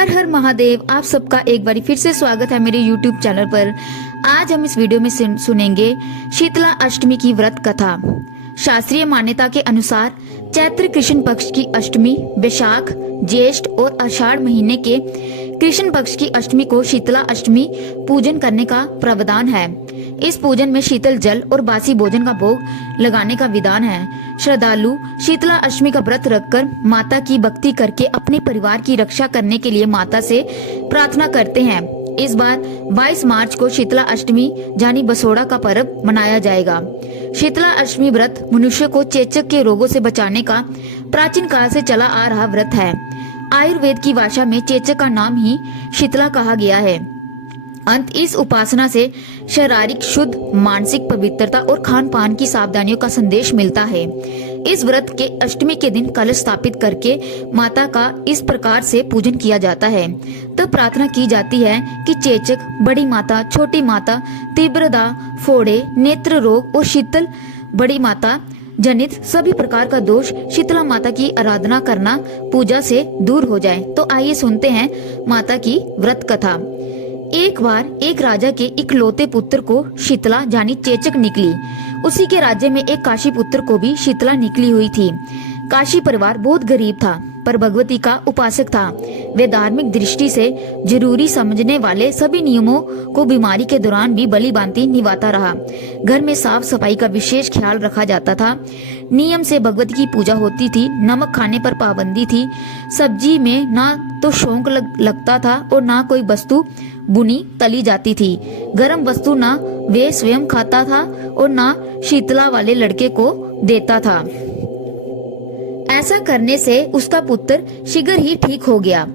हर हर महादेव। आप सबका एक बार फिर से स्वागत है मेरे YouTube चैनल पर। आज हम इस वीडियो में सुनेंगे शीतला अष्टमी की व्रत कथा। शास्त्रीय मान्यता के अनुसार चैत्र कृष्ण पक्ष की अष्टमी, वैशाख, ज्येष्ठ और आषाढ़ महीने के कृष्ण पक्ष की अष्टमी को शीतला अष्टमी पूजन करने का प्रावधान है। इस पूजन में शीतल जल और बासी भोजन का भोग लगाने का विधान है। श्रद्धालु शीतला अष्टमी का व्रत रखकर माता की भक्ति करके अपने परिवार की रक्षा करने के लिए माता से प्रार्थना करते हैं। इस बार 22 मार्च को शीतला अष्टमी यानी बसोड़ा का पर्व मनाया जाएगा। शीतला अष्टमी व्रत मनुष्य को चेचक के रोगों से बचाने का प्राचीन काल से चला आ रहा व्रत है। आयुर्वेद की भाषा में चेचक का नाम ही शीतला कहा गया है। अंत इस उपासना से शारीरिक शुद्ध, मानसिक पवित्रता और खान पान की सावधानियों का संदेश मिलता है। इस व्रत के अष्टमी के दिन कलश स्थापित करके माता का इस प्रकार से पूजन किया जाता है। तब प्रार्थना की जाती है कि चेचक, बड़ी माता, छोटी माता, तीव्रता, फोड़े, नेत्र रोग और शीतल बड़ी माता जनित सभी प्रकार का दोष शीतला माता की आराधना करना पूजा से दूर हो जाए। तो आइए सुनते हैं माता की व्रत कथा। एक बार एक राजा के इकलौते पुत्र को शीतला यानी चेचक निकली। उसी के राज्य में एक काशी पुत्र को भी शीतला निकली हुई थी। काशी परिवार बहुत गरीब था पर भगवती का उपासक था। वे धार्मिक दृष्टि से जरूरी समझने वाले सभी नियमों को बीमारी के दौरान भी भली भांति निभाता रहा। घर में साफ सफाई का विशेष ख्याल रखा जाता था। नियम से भगवती की पूजा होती थी। नमक खाने पर पाबंदी थी। सब्जी में ना तो शौक लगता था और ना कोई वस्तु बुनी तली जाती थी। गर्म वस्तु ना वे स्वयं खाता था और ना शीतला वाले लड़के को देता था। ऐसा करने से उसका पुत्र शीघ्र ही ठीक हो गया।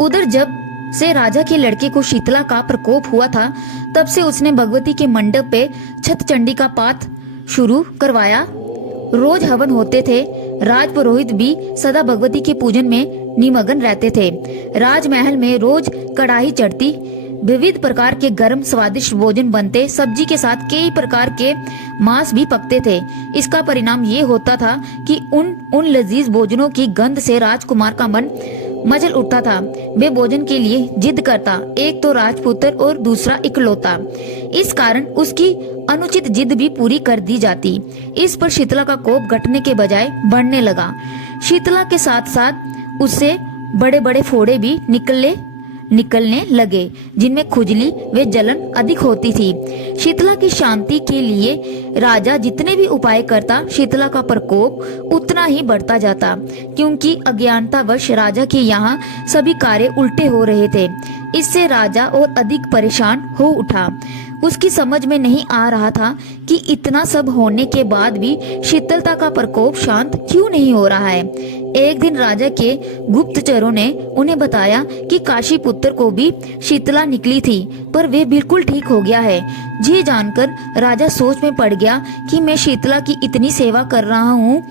उधर जब से राजा के लड़के को शीतला का प्रकोप हुआ था, तब से उसने भगवती के मंडप पे छत चंडी का पाठ शुरू करवाया। रोज हवन होते थे। राज पुरोहित भी सदा भगवती के पूजन में निमग्न रहते थे। राजमहल में रोज कढ़ाई चढ़ती, विविध प्रकार के गर्म स्वादिष्ट भोजन बनते, सब्जी के साथ कई प्रकार के मांस भी पकते थे। इसका परिणाम ये होता था कि उन लजीज भोजनों की गंध से राजकुमार का मन मचल उठता था। वे भोजन के लिए जिद करता, एक तो राजपुत्र और दूसरा इकलौता। इस कारण उसकी अनुचित जिद भी पूरी कर दी जाती। इस पर शीतला का कोप घटने के बजाय बढ़ने लगा। शीतला के साथ साथ उससे बड़े बड़े फोड़े भी निकलने लगे, जिनमें खुजली व जलन अधिक होती थी। शीतला की शांति के लिए राजा जितने भी उपाय करता, शीतला का प्रकोप उतना ही बढ़ता जाता, क्योंकि अज्ञानतावश राजा के यहाँ सभी कार्य उल्टे हो रहे थे। इससे राजा और अधिक परेशान हो उठा। उसकी समझ में नहीं आ रहा था कि इतना सब होने के बाद भी शीतलता का प्रकोप शांत क्यों नहीं हो रहा है। एक दिन राजा के गुप्तचरों ने उन्हें बताया कि काशी पुत्र को भी शीतला निकली थी, पर वे बिल्कुल ठीक हो गया है। ये जानकर राजा सोच में पड़ गया कि मैं शीतला की इतनी सेवा कर रहा हूँ,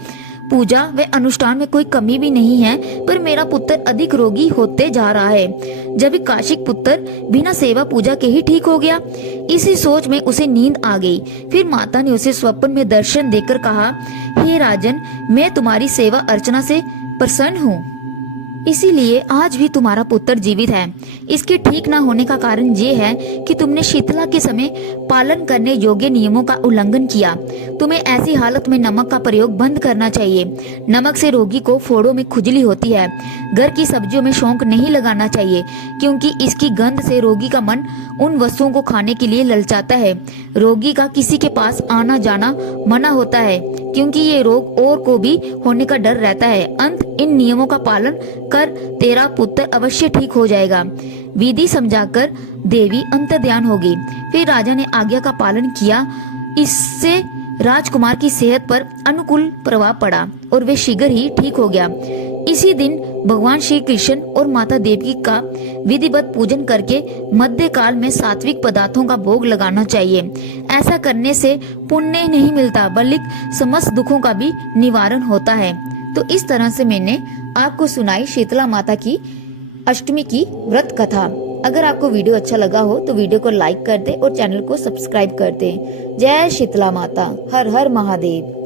पूजा व अनुष्ठान में कोई कमी भी नहीं है, पर मेरा पुत्र अधिक रोगी होते जा रहा है। जब काशिक पुत्र बिना सेवा पूजा के ही ठीक हो गया। इसी सोच में उसे नींद आ गई। फिर माता ने उसे स्वप्न में दर्शन देकर कहा, हे राजन, मैं तुम्हारी सेवा अर्चना से प्रसन्न हूँ, इसीलिए आज भी तुम्हारा पुत्र जीवित है। इसके ठीक न होने का कारण ये है कि तुमने शीतला के समय पालन करने योग्य नियमों का उल्लंघन किया। तुम्हें ऐसी हालत में नमक का प्रयोग बंद करना चाहिए। नमक से रोगी को फोड़ों में खुजली होती है। घर की सब्जियों में शौक नहीं लगाना चाहिए, क्योंकि इसकी गंध से रोगी का मन उन वस्तुओं को खाने के लिए ललचाता है। रोगी का किसी के पास आना जाना मना होता है, क्योंकि ये रोग और को भी होने का डर रहता है। अंत इन नियमों का पालन कर तेरा पुत्र अवश्य ठीक हो जाएगा। विधि समझाकर देवी अंतर्ध्यान होगी। फिर राजा ने आज्ञा का पालन किया। इससे राजकुमार की सेहत पर अनुकूल प्रभाव पड़ा और वे शीघ्र ही ठीक हो गया। इसी दिन भगवान श्री कृष्ण और माता देवी का विधिवत पूजन करके मध्य काल में सात्विक पदार्थों का भोग लगाना चाहिए। ऐसा करने से पुण्य नहीं मिलता, बल्कि समस्त दुखों का भी निवारण होता है। तो इस तरह से मैंने आपको सुनाई शीतला माता की अष्टमी की व्रत कथा। अगर आपको वीडियो अच्छा लगा हो तो वीडियो को लाइक कर दे और चैनल को सब्सक्राइब कर दे। जय शीतला माता। हर हर महादेव।